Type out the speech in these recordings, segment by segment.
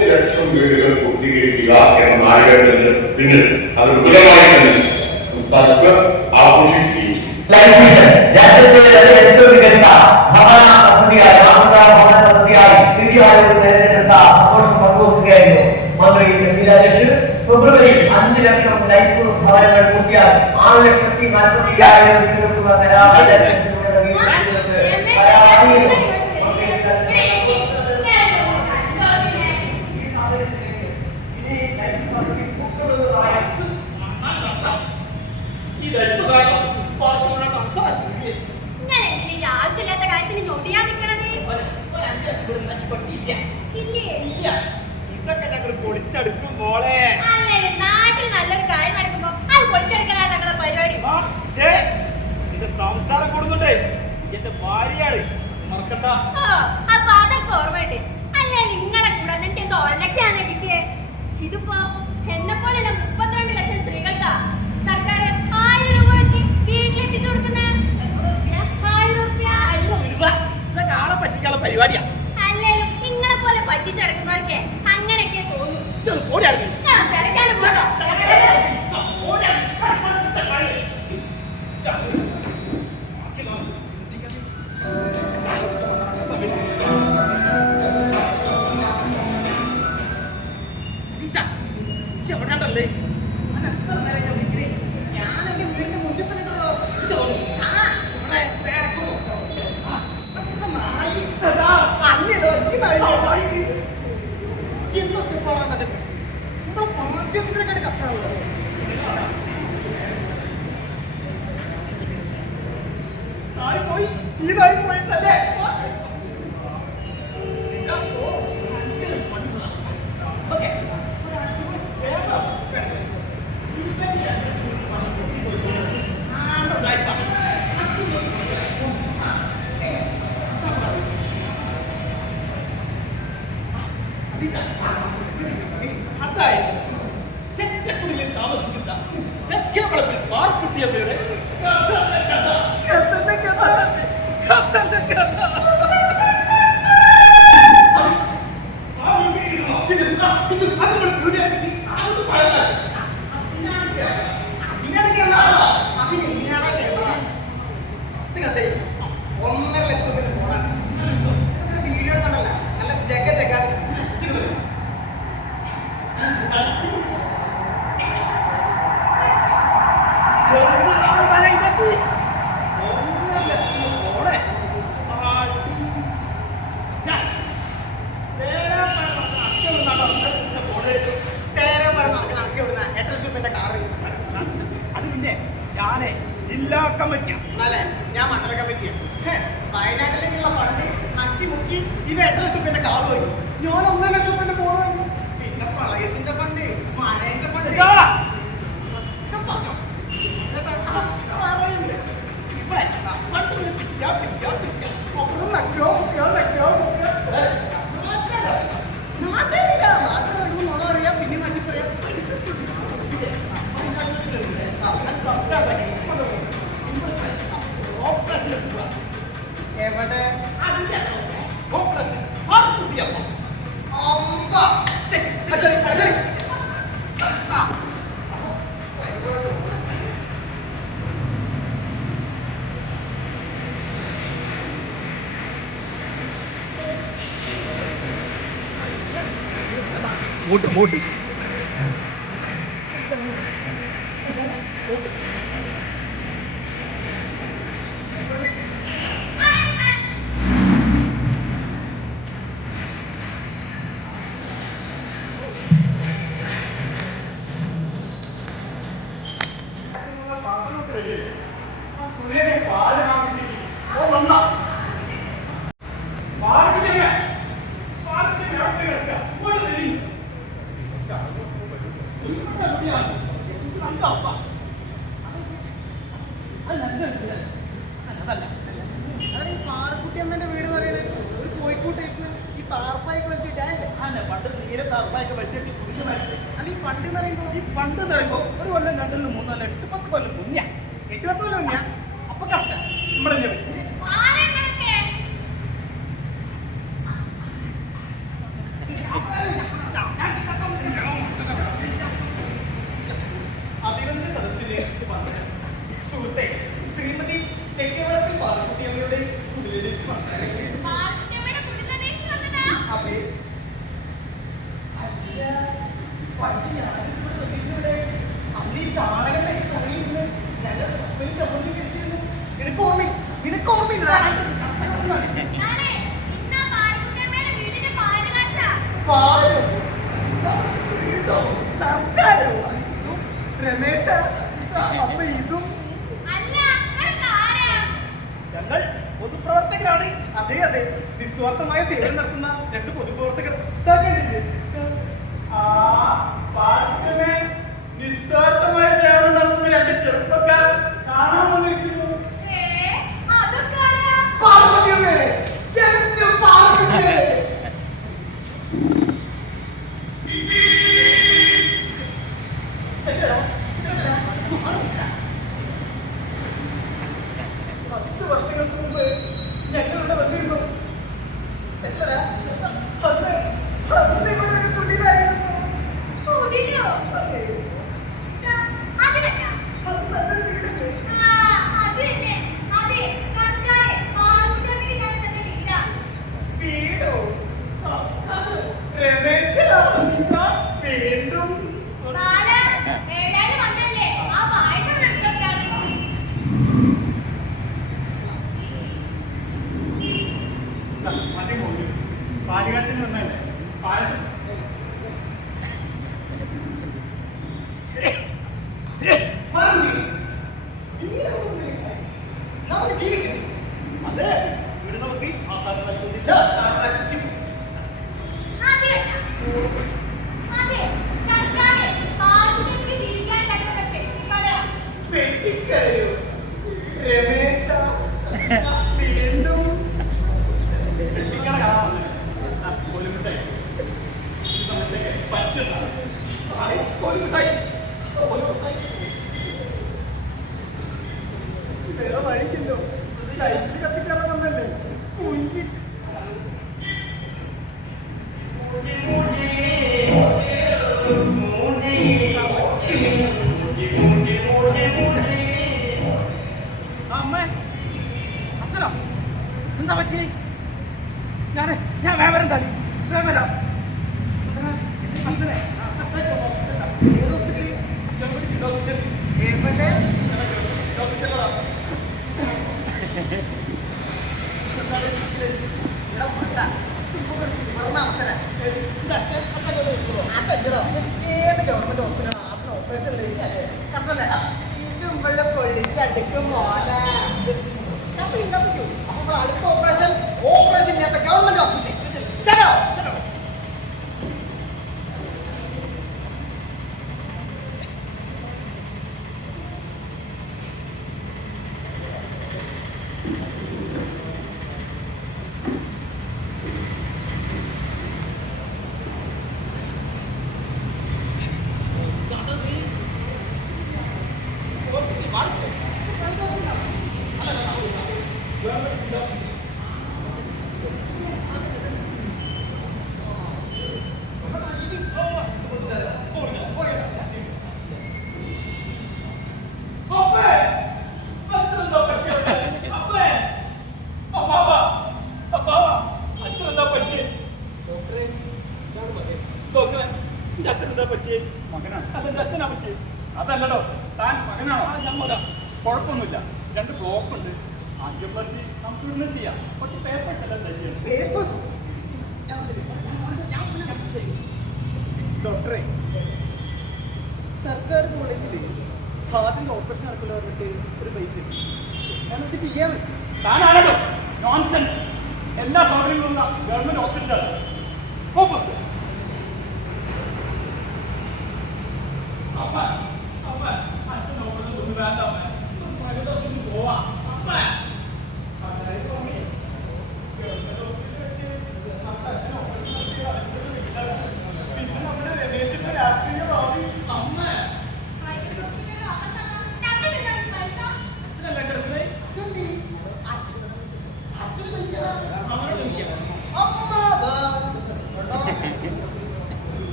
5,00,000 വീടുകൾ പൂർത്തീകരിക്കുക എന്ന നാഴികയുടെ പിന്നിൽ അത് വിപുലമായി തന്നെ സംസ്ഥാനത്ത് ആഘോഷിക്കുകയും രാജ്യത്തെ ഏറ്റവും മികച്ച ഭവന പദ്ധതിയായി ഭവന പദ്ധതിയായി തിരിച്ചറിഞ്ഞെടുത്ത സന്തോഷം പങ്കുവെക്കുകയായിരുന്നു മന്ത്രി എം രാജേഷ്. ഫെബ്രുവരി 5,00,000 ലൈഫ് ഭവനങ്ങൾ പൂർത്തിയാക്കി 6,40,000 വീടുകൾക്കുള്ള കരാർ ആവശ്യമില്ലാത്ത കാര്യത്തിന് ഞൊടിയാ നിൽക്കണത്. ഇതൊക്കെ ഞങ്ങൾ പൊളിച്ചെടുക്കും മോളെ. നാട്ടിൽ നല്ലൊരു കാര്യം നടക്കുമ്പോ അത് പൊളിച്ചെടുക്കലാണ് ഞങ്ങളുടെ പരിപാടി. നിന്റെ സംസാരം കൂടുന്നുണ്ടേ. എന്റെ ഭാര്യയാണ് മറക്കണ്ട. അപ്പൊ അതൊക്കെ ഓർമ്മയുണ്ട്. അല്ലേ നിങ്ങളെ കൂടെ എനിക്ക് എന്തോ ഒലക്കാണ് കിട്ടിയേ. ഇതിപ്പോ എന്നെ പോലെയുള്ള 32 ലക്ഷം സ്ത്രീകൾക്കാ സർക്കാർ 1000 രൂപ വെച്ച് വീട്ടിലെത്തിച്ചു കൊടുക്കുന്ന 1000 രൂപ. ഇതൊക്കെ ആളെ പറ്റിക്കാനുള്ള പരിപാടിയാ. അല്ലേലും നിങ്ങളെ പോലെ പറ്റിച്ചെടുക്കുന്നവർക്ക് അങ്ങനെയൊക്കെ തോന്നും. ചിലക്കാനും പോട്ടോ. എവിടെയാണ്ടല്ലേ അതായത് ചെറ്റക്കുടിയിൽ താമസിക്കുന്ന തെക്കേവളപ്പിൽ പാർക്കുട്ടിയമ്മയുടെ കണ്ടേ 1.5 ലക്ഷം രൂപ ഫോണാണ്. വീഡിയോ കണ്ടല്ല നല്ല ജഗ ജഗ അത് പിന്നെ ഞാനേ ജില്ലാ കമ്മിറ്റിയാണ് അല്ലേ, ഞാൻ മണ്ഡല കമ്മിറ്റിയാണ്. വയനാട്ടിലേക്കുള്ള ഫണ്ട് നക്കി മുക്കി ഇത് 8 ലക്ഷം രൂപന്റെ കാറ് പോയി. ഞാൻ 1 ലക്ഷം രൂപന്റെ ഫോൺ വാങ്ങി. പിന്നെ പ്രളയത്തിന്റെ ഫണ്ട്, മഴയുടെ ഫണ്ട് പിന്നെ മാറ്റി പറയാം. എവിടെ ബോട്ട് പാറക്കുട്ടിയമ്മന്റെ വീട് പറയുന്നത് ഒരു കോഴിക്കോട്ടേക്ക് ഈ താർപ്പായൊക്കെ വെച്ചിട്ട് പണ്ട് തീരെ താർപ്പായൊക്കെ വെച്ചിട്ട് അല്ല ഈ പണ്ട് എന്ന് പറയുമ്പോൾ ഒരു കൊല്ലം 2 കൊല്ലം 3 കൊല്ലം 8-10 കൊല്ലം മുന്നേ 8-10 കൊല്ലം മുന്നേ അപ്പൊ കഷ്ടം നമ്മളെന്നെ വെച്ച് പാലും സർക്കാരും രമേശ അപ്പൊ ഇതും അല്ല നിങ്ങളൊക്കെ ആരാ? ഞങ്ങൾ പൊതുപ്രവർത്തകരാണ്. അതെ അതെ, നിസ്വാർത്ഥമായ സേവനം നടത്തുന്ന രണ്ട് പൊതുപ്രവർത്തകർ. നിസ്വാർത്ഥമായ സേവനം നടത്തുന്ന രണ്ട് ചെറുപ്പക്കാർ കാണാൻ വന്നിരിക്കുന്നു. അതൊക്കെ ആരാ? പാർവതിയമ്മേ, എന്റെ പാർവതിയമ്മേ. സെറ്റടാ, സെറ്റടാ. 10 വർഷങ്ങൾക്ക് മുമ്പ് ഞങ്ങളിവിടെ വന്നിരുന്നു. സെറ്റടാ, അന്ന് ഇവിടെ ഒരു കുടിലായിരുന്നു. കുടിലോ? അതെ. അത് കണ്ടാ? അത് നല്ലൊരു വീടല്ലേ? അത് തന്നെ. അതെ, സർക്കാർ ആരുടെ വീടാണെന്ന് വീടാ. വീടോ? രമേശ, വീണ്ടും നാല് ഏഴാല് വന്നല്ലേ ആ പായസം നടത്തിക്കൊണ്ടാണ്. പാചകത്തിന് വന്നല്ലേ പായസം. അതെ, ഇവിടെ നമുക്ക് ആഹാരം നൽകുന്നില്ല. അത് കണ്ടാ? അതെ, സർക്കാർ പാവങ്ങൾക്ക് ജീവിക്കാൻ കഴിവുള്ള പെട്ടിക്കടയാ. പെട്ടിക്കടയോ? രമേശ, വീണ്ടും പെട്ടിക്കട കാണാൻ കോലുമിട്ടായി പറ്റുന്ന കോലുമിട്ടായി വേറെ വഴിക്കില്ലോ. ലൈറ്റിൽ കത്തിക്കയറാൻ വന്നല്ലേ പൂഞ്ചി. അമ്മേ, അച്ഛനോ എന്താ പറ്റി? ഞാൻ വേവരം തടി വേവര അച്ഛനെ എവിടെ ഏത് ഗവൺമെന്റ് ഹോസ്പിറ്റലാണ് ആദ്യം ഓപ്പറേഷൻ ഇതും വെള്ളം പൊള്ളിച്ചടുക്കും മോനെ. അപ്പൊ അടുത്ത ഓപ്പറേഷൻ ഇല്ലാത്ത ഗവൺമെന്റ് ഹോസ്പിറ്റൽ ചെലോ. അതല്ലടോ, താൻ മകനാണോ? ഞമ്മ കുഴപ്പമൊന്നുമില്ല. 2 ബ്ലോക്ക് ഉണ്ട്. ആൻജിയോപ്ലാസ്റ്റി നമുക്ക് ഇന്ന് ചെയ്യാം. കുറച്ച് പേപ്പേഴ്സ് എല്ലാം ചെയ്യണം. ഡോക്ടറെ, സർക്കാർ കോളേജിൽ ഹാർട്ടിന്റെ ഓപ്പറേഷൻ നടക്കില്ല പറഞ്ഞിട്ട് ഒരു പൈസ ഞാൻ ചെയ്യാൻ. താനാണോ നോൺസെൻസ്? എല്ലാ സൗകര്യങ്ങളും ഗവൺമെന്റ് ഹോസ്പിറ്റലാണ്.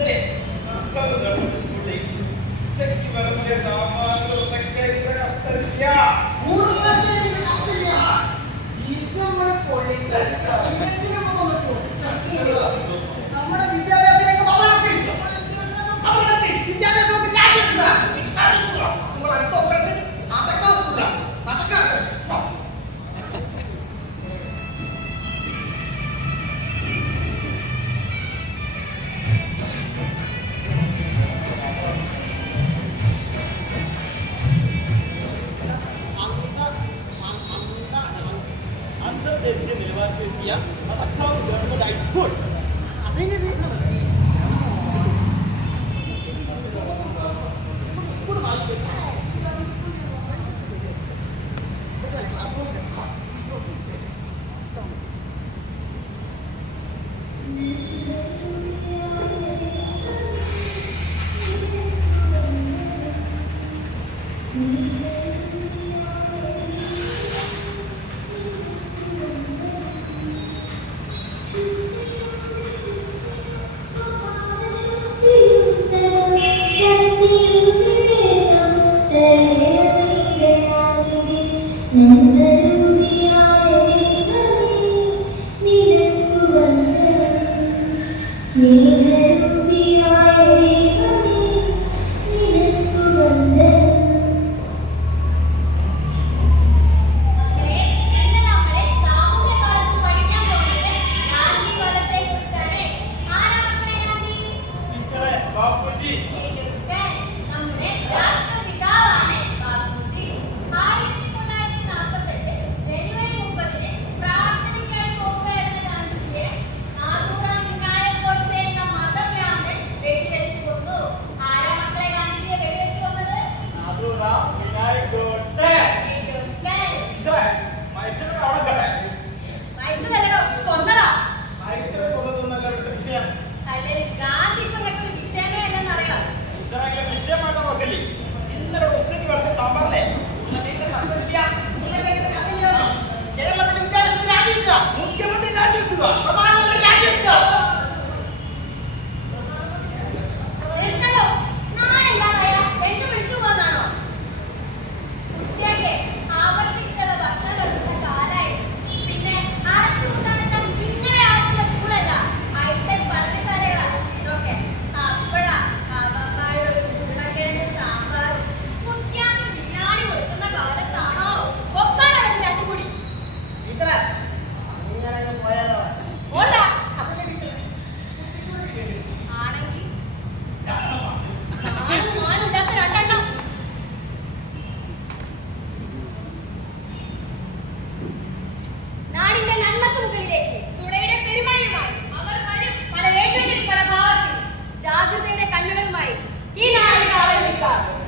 നമ്മുടെ വിദ്യാഭ്യാസത്തിലേക്ക് വിദ്യാഭ്യാസത്തിൽ നിങ്ങൾ അടുത്ത ഓപ്പറേഷൻ അന്തർദേശീയ നിലവാരത്തിലെത്തിയ മട്ടക്കാവ് ഗവൺമെന്റ് ഹൈസ്കൂൾ ജാഗ്രതയുടെ കണ്ണുകളുമായി ഈ നാടിന്